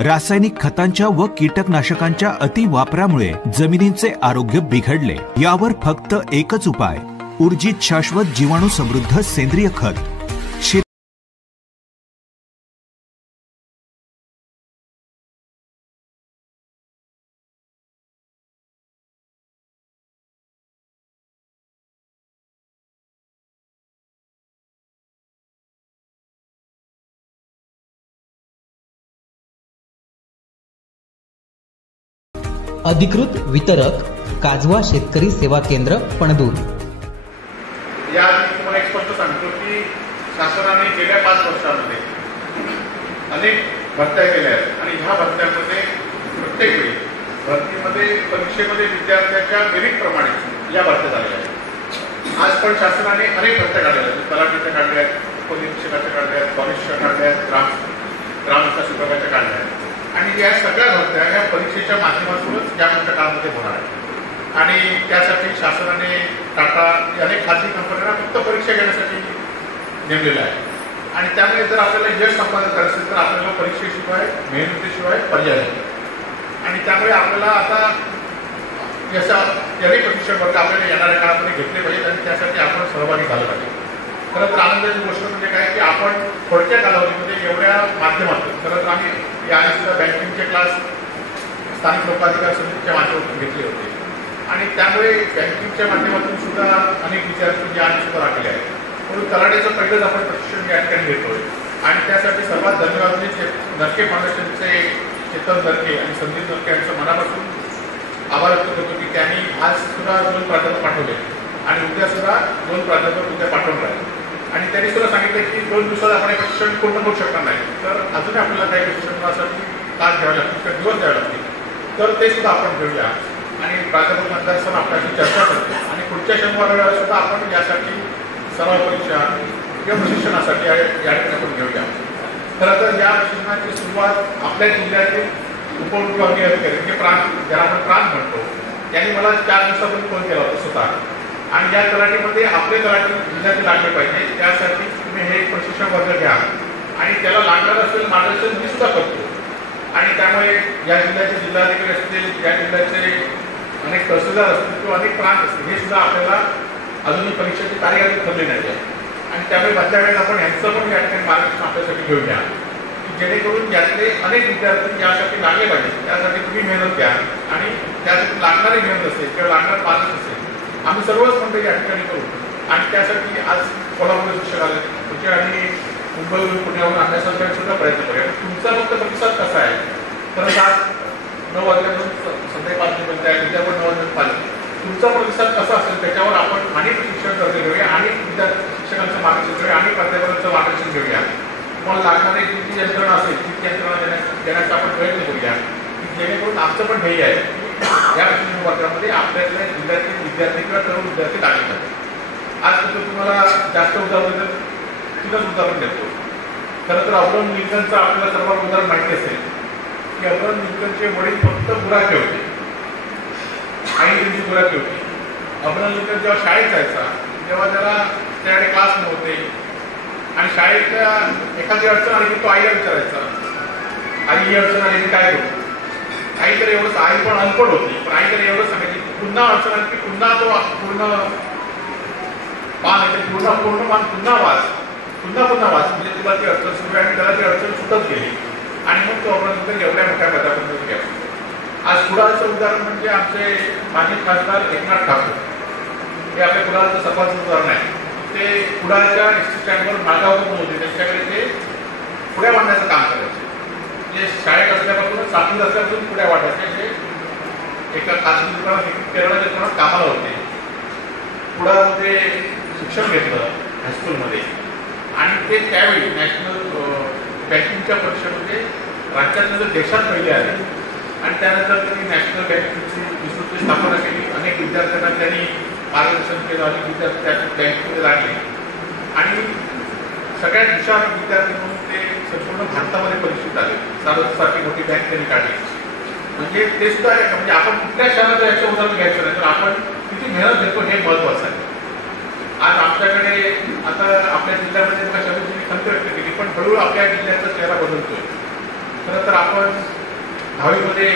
रासायनिक खतांच्या व कीटकनाशकांच्या अतिवापरामुळे जमिनींचे आरोग्य बिघडले। यावर फक्त एकच उपाय, ऊर्जित शाश्वत जीवाणू समृद्ध सेंद्रिय खत। अधिकृत वितरक काजवा शेतकरी सेवा केंद्र पणदूर। या तुम्हाला एक स्पष्ट सांगतो की शासनाने गेल्या 5 वर्षांमध्ये अनेक भरत्या केल्या आहेत आणि ह्या भरत्यांमध्ये प्रत्येक वेळी भरतीमध्ये परीक्षेमध्ये विद्यार्थ्यांच्या मेरिटप्रमाणे या भरत्या झालेल्या आहेत। आज पण शासनाने अनेक भरत्या काढल्या आहेत, तलाठीच्या काढल्या आहेत, उपनिरीक्षकाच्या काढल्या आहेत, फॉरेस्टच्या काढल्या आहेत, ग्रामविकास विभागाच्या काढल्या आहेत आणि या सगळ्या भरत्या या परीक्षेच्या माध्यमातूनच या पुढच्या काळामध्ये होणार आहेत। आणि त्यासाठी शासनाने टाटा अनेक खाजगी कंपन्यांना फक्त परीक्षा घेण्यासाठी नेमलेलं आहे आणि त्यामुळे जर आपल्याला यश संपादन करायचं असेल तर आपल्याला परीक्षेशिवाय मेहनतीशिवाय पर्याय नाही आणि त्यामुळे आपल्याला आता याचा अनेक प्रशिक्षण वर्ग आपल्याला येणाऱ्या काळामध्ये घेतले पाहिजेत आणि त्यासाठी आपण सहभागी झालं पाहिजे। खरं तर आनंदाची गोष्ट म्हणजे काय की आपण थोडक्या कालावधीमध्ये एवढ्या माध्यमातून खरं तर आम्ही याने सुद्धा बँकिंगचे क्लास स्थानिक लोकाधिकार समितीच्या माध्यमातून घेतले होते आणि त्यामुळे बँकिंगच्या माध्यमातून सुद्धा अनेक विद्यार्थी जे आम्ही सुद्धा राखले आहेत। म्हणून तलाठीचं पहिलंच आपण प्रशिक्षण या ठिकाणी घेतोय आणि त्यासाठी सर्वात धन्यवाद म्हणजे नरके फाउंडेशनचे चेतन नरके आणि संदीप नरके यांचं मनापासून आभार व्यक्त करतो की त्यांनी आज सुद्धा 2 प्राध्यापक पाठवले आणि उद्या सुद्धा 2 प्राध्यापक उद्या पाठवणार आहेत आणि त्यांनी सुद्धा सांगितलं की 2 दिवसात आपण प्रशिक्षण पूर्ण करू शकणार नाही तर अजून आपल्याला काही प्रशिक्षणासाठी तास घ्यावे लागतील किंवा दिवस द्यावे लागतील तर ते सुद्धा आपण घेऊया आणि प्राध्यापक मतदारसंघ आपल्याशी चर्चा करतो आणि पुढच्या शनिवारला सुद्धा आपण यासाठी सराव परीक्षा किंवा प्रशिक्षणासाठी या ठिकाणी आपण घेऊया। खरं तर या प्रशिक्षणाची सुरुवात आपल्या जिल्ह्यातील उपविभागीय अधिकारी म्हणजे ज्याला आपण प्रांत म्हणतो त्यांनी मला 4 दिवसापूर्वी फोन केला होता स्वतः आणि या तलाठीमध्ये आपले तलाठी जिल्ह्यातील लागले पाहिजे त्यासाठी तुम्ही हे प्रशिक्षण वर्ग घ्या आणि त्याला लागणार असेल मार्गदर्शन मी सुद्धा करतो आणि त्यामुळे या जिल्ह्याचे जिल्हाधिकारी असतील या जिल्ह्याचे अनेक तहसीलदार असतील किंवा अनेक प्रांत असतील हे सुद्धा आपल्याला अजूनही परीक्षेची तारीख ठरली नाही आहे आणि त्यामुळे मधल्या वेळेस आपण यांचं पण या ठिकाणी मार्गदर्शन आपल्यासाठी घेऊया की जेणेकरून यातले अनेक विद्यार्थी यासाठी लागले पाहिजे त्यासाठी तुम्ही मेहनत घ्या आणि त्यासाठी लागणारी मेहनत असेल किंवा लागणारं मार्गदर्शन असेल आम्ही सर्वच मंडळी या ठिकाणी करू आणि त्यासाठी आज कोल्हापूर शिक्षक आले म्हणजे आम्ही मुंबईवरून पुण्यावरून आणण्यासाठी सुद्धा प्रयत्न करूया। तुमचा फक्त प्रतिसाद कसा आहे तर आज 9 वाजल्यापासून संध्याकाळी 5 वाजेपर्यंत आहे उद्या पण 9 वाजेपर्यंत तुमचा प्रतिसाद कसा असेल त्याच्यावर आपण आणि प्रशिक्षण कर्ज घेऊया आणि शिक्षकांचं मार्गदर्शन घेऊया आणि प्राध्यापकांचं मार्गदर्शन घेऊया। तुम्हाला लागणारी जी यंत्रणा असेल ती यंत्रणा देण्याचा आपण प्रयत्न करूया की जेणेकरून आमचं पण ध्येय आहे या प्रशिक्षण वर्गामध्ये आपल्यातल्या जिल्ह्यातील विद्यार्थी किंवा तरुण विद्यार्थी लागले पाहिजे। आज तर तुम्हाला जास्त उदाहरण तिथंच उदाहरण देतो। खरं तर अब्राहम लिंकनचं आपल्याला सर्वांना उदाहरण माहिती असेल की अब्राहम लिंकनचे वडील फक्त गुराखे होते आई त्यांची गुराखी होती। अब्राहम लिंकन जेव्हा शाळेत जायचा तेव्हा त्याला त्याकडे क्लास नव्हते आणि शाळेतल्या एखादी अडचण आली की तो आईला विचारायचा आई ही अडचण आली की काय करू आईकडे एवढंच आई पण अनपढ होती पण आईकडे एवढंच सांगायची पुन्हा अडचण आली की पुन्हा तो पूर्ण पान येते पूर्ण पान पुन्हा वाच म्हणजे तुला ती अडचण सुरू आणि त्याला ती अडचण सुटत गेली आणि मग तो अब्राहम एवढ्या मोठ्या पदापर्यंत गेला। आज कुडाळचं उदाहरण म्हणजे आमचे माजी खासदार एकनाथ ठाकूर हे आपल्या कुडाळचं सफाचं उदाहरण आहे। ते कुडाळच्या एसटी स्टँडवर मागावर होते त्यांच्याकडे ते पुड्या वाढण्याचं काम करायचे म्हणजे शाळेत असल्यापासून 7वी असल्यापासून पुड्या वाढायचे एका खाजगी दुकानात केरळच्या दुकानात कामाला होते। कुडाळमध्ये शिक्षण घेतलं हायस्कूलमध्ये आणि ते त्यावेळी नॅशनल बँकिंगच्या परीक्षेमध्ये राज्यातल्या देशात पहिले आले आणि त्यानंतर त्यांनी नॅशनल बँकिंगची विस्तृत स्थापना केली। अनेक विद्यार्थ्यांना त्यांनी मार्गदर्शन केलं अनेक विद्यार्थी त्या बँकेमध्ये लागले आणि सगळ्यात हुशार विद्यार्थी म्हणून ते संपूर्ण भारतामध्ये परिचित आले। सारखी मोठी बँक त्यांनी काढली म्हणजे ते सुद्धा म्हणजे आपण कुठल्या क्षणाचं याचं उदाहरण घ्यायचं नाही तर आपण किती मेहनत घेतो हे महत्त्वाचं आहे। आज आमच्याकडे आता आपल्या जिल्ह्यामध्ये शब्दाची खंत व्यक्त केली पण हळूहळू आपल्या जिल्ह्याचा चेहरा बदलतोय खरं तर आपण 10वीमध्ये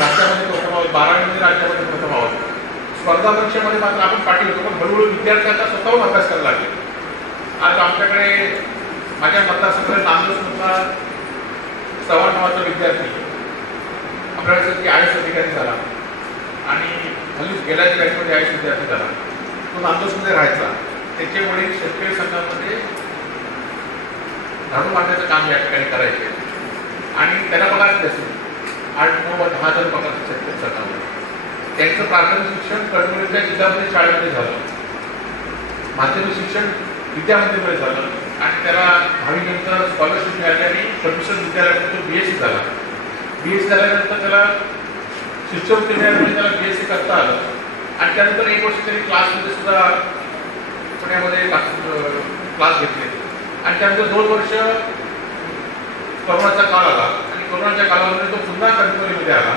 राज्यामध्ये प्रथम आहोत, 12वीमध्ये राज्यामध्ये प्रथम आहोत. स्पर्धा परीक्षेमध्ये मात्र आपण पाठी होतो, पण हळूहळू विद्यार्थ्यांचा स्वतःहून अभ्यास करायला लागले. आज आमच्याकडे माझ्या मतदारसंघात नांदोसमधला चव्हाण नावाचा विद्यार्थी आपल्यासाठी IAS अधिकारी झाला आणि हल्लीच गेल्याच बॅचमध्ये IAS विद्यार्थी झाला. तो नांदोसमध्ये राहायचा. त्याचे वडील शेतकरी संघामध्ये झाडू मारण्याचं काम या ठिकाणी करायचे आणि त्याला पगार असेल 8, 9 व 10 हजार पगार शेतकरी संघामध्ये. त्यांचं प्राथमिक शिक्षण कडमोलीच्या जिल्हामध्ये शाळेमध्ये झालं, माध्यमिक शिक्षण विद्यामंदिरमध्ये झालं आणि त्याला 10वी नंतर स्कॉलरशिप मिळाली आणि परमेश्वर विद्यालयामध्ये तो BSc झाला. BSc झाल्यानंतर त्याला शिष्यवृत्ती मिळाल्यामुळे त्याला BSc करता आलं आणि त्यानंतर 1 वर्ष तरी क्लासमध्ये सुद्धा पुण्यामध्ये क्लास घेतले आणि त्यानंतर 2 वर्ष कोरोनाचा काळ आला आणि कोरोनाच्या काळामध्ये तो पुन्हा कणकवलीमध्ये आला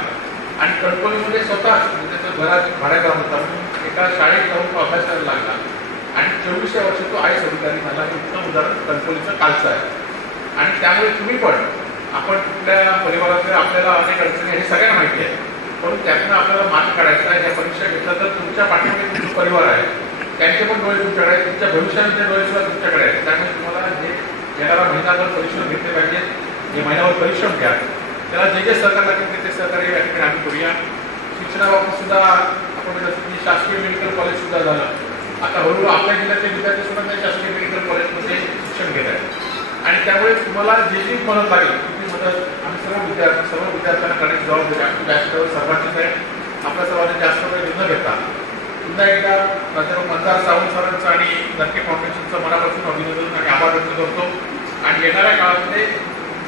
आणि कणकवलीमध्ये स्वतः त्याचं घरात भाड्यागाव होता म्हणून एका शाळेत जाऊन तो अभ्यास करायला लागला आणि 24व्या वर्षी तो IAS अधिकारी झाला. हे उत्तम उदाहरण कणकवलीचं कालचं आहे. आणि त्यामुळे तुम्ही पण आपण कुठल्या परिवारातल्या आपल्याला अनेक अडचणी हे सगळ्यांना माहिती आहे, पण त्यातनं आपल्याला मार्ग काढायचा आहे. ह्या परीक्षा घेतल्या तर तुमच्या पाठीमागे तुमचा परिवार आहे, त्यांचे पण डोळे तुमच्याकडे आहेत, तुमच्या भविष्याचे डोळे सुद्धा तुमच्याकडे आहेत. त्यामुळे तुम्हाला हे येणारा महिनाभर परिश्रम घेतले पाहिजेत. हे महिन्यावर परिश्रम घ्या. त्याला जे जे सहकार्य लागेल ते सहकार्य या ठिकाणी आम्ही करूया. शिक्षणाबाबत सुद्धा आपण जसं की शासकीय मेडिकल कॉलेज सुद्धा झालं. आता हळूहळू आपल्या जिल्ह्याचे विद्यार्थी सुद्धा त्या शासकीय मेडिकल कॉलेजमध्ये शिक्षण घेत आहेत आणि त्यामुळे तुम्हाला जे जी मदत लागेल ती मदत आम्ही सर्व विद्यार्थ्यांना करण्याची जबाबदारी आमची व्यासपीठावर सर्वांचीच आहे. आपल्या सर्वांनी जास्त वेळ न घेता पुन्हा एकदा प्राध्यापक मंदार सावंत सरांचं आणि नरके फाउंडेशनचं मनापासून अभिनंदन आणि आभार व्यक्त करतो आणि येणाऱ्या काळामध्ये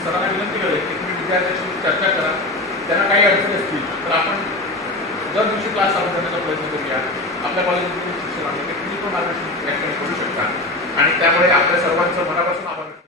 सरांना विनंती करेल की तुम्ही विद्यार्थ्यांशी चर्चा करा. त्यांना काही अडचणी असतील तर आपण दर दिवशी क्लास चालू करण्याचा प्रयत्न करूया. आपल्या कॉलेजमध्ये शिक्षण आहे ते तुम्ही पण मार्गदर्शन या ठिकाणी करू शकता आणि त्यामुळे आपल्या सर्वांचं मनापासून आभार व्यक्त